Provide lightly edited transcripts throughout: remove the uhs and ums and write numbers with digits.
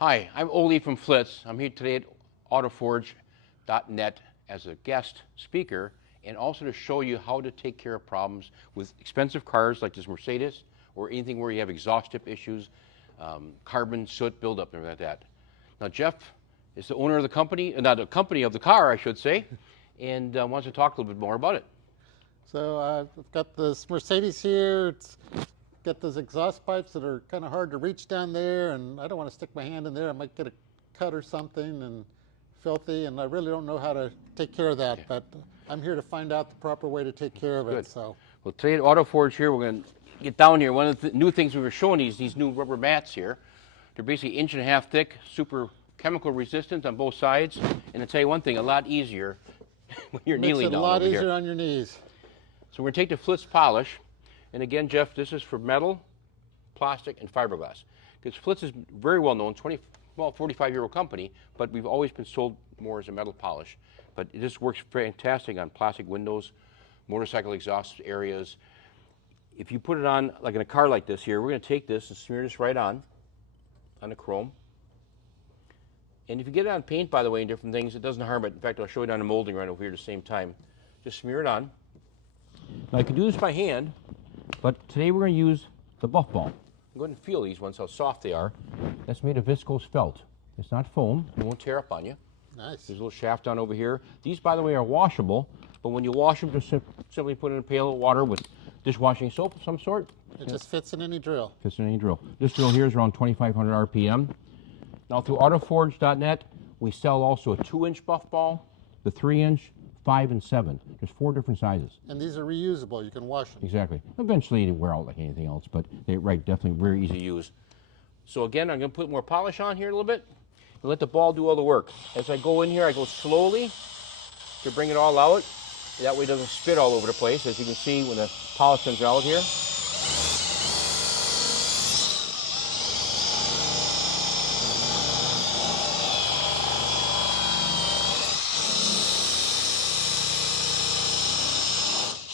Hi, I'm Ole from Flitz. I'm here today at autoforge.net as a guest speaker and also to show you how to take care of problems with expensive cars like this Mercedes or anything where you have exhaust tip issues, carbon, soot buildup, and everything like that. Now Jeff is the owner of the company, not the company of the car, I should say, and wants to talk a little bit more about it. So I've got this Mercedes here. It's got those exhaust pipes that are kind of hard to reach down there, and I don't want to stick my hand in there. I might get a cut or something and filthy, and I really don't know how to take care of that, but I'm here to find out the proper way to take care of it. So, well, today at AutoForge here, we're going to get down here. One of the new things we were showing these new rubber mats here. They're basically 1.5 inch thick, super chemical resistant on both sides, and I'll tell you one thing, a lot easier when you're kneeling down over here. Makes it a lot easier on your knees. So we're going to take the Flitz polish, and again, Jeff, this is for metal, plastic, and fiberglass. Because Flitz is very well known, 45-year-old company, but we've always been sold more as a metal polish. But this works fantastic on plastic windows, motorcycle exhaust areas. If you put it on, like in a car like this here, we're going to take this and smear this right on the chrome. And if you get it on paint, by the way, and different things, it doesn't harm it. In fact, I'll show you it on the molding right over here at the same time. Just smear it on. Now, I can do this by hand, but today we're going to use the Buff Ball. Go ahead and feel these ones, how soft they are. That's made of viscose felt. It's not foam. It won't tear up on you. Nice. There's a little shaft down over here. These, by the way, are washable, but when you wash them, just simply put in a pail of water with dishwashing soap of some sort. It just fits in any drill. Fits in any drill. This drill here is around 2,500 RPM. Now, through autoforge.net, we sell also a 2-inch Buff Ball, the 3-inch, 5 and 7. There's 4 different sizes. And these are reusable. You can wash them. Exactly. Eventually they wear out like anything else, but they're definitely very easy to use. So again, I'm going to put more polish on here a little bit and let the ball do all the work. As I go in here, I go slowly to bring it all out. That way it doesn't spit all over the place, as you can see when the polish comes out here.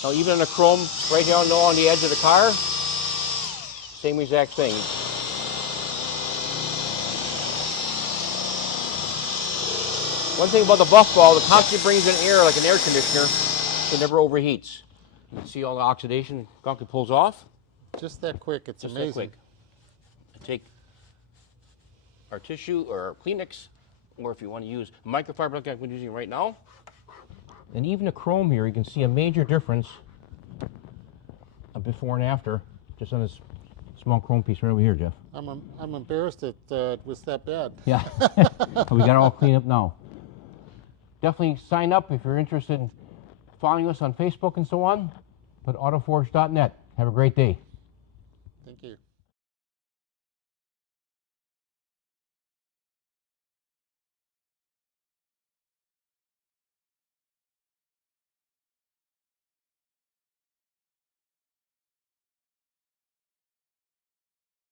Now, even on the chrome right down low on the edge of the car, same exact thing. One thing about the Buff Ball, the constant brings in air like an air conditioner. It never overheats. You can see all the oxidation gunk it pulls off. Just that quick. It's Just amazing. that quick. I take our tissue or Kleenex, or if you want to use microfiber like I'm using right now. And even the chrome here, you can see a major difference before and after, just on this small chrome piece right over here, Jeff. I'm embarrassed that it was that bad. Yeah, we got it all cleaned up now. Definitely sign up if you're interested in following us on Facebook and so on. But autoforge.net. Have a great day. Thank you.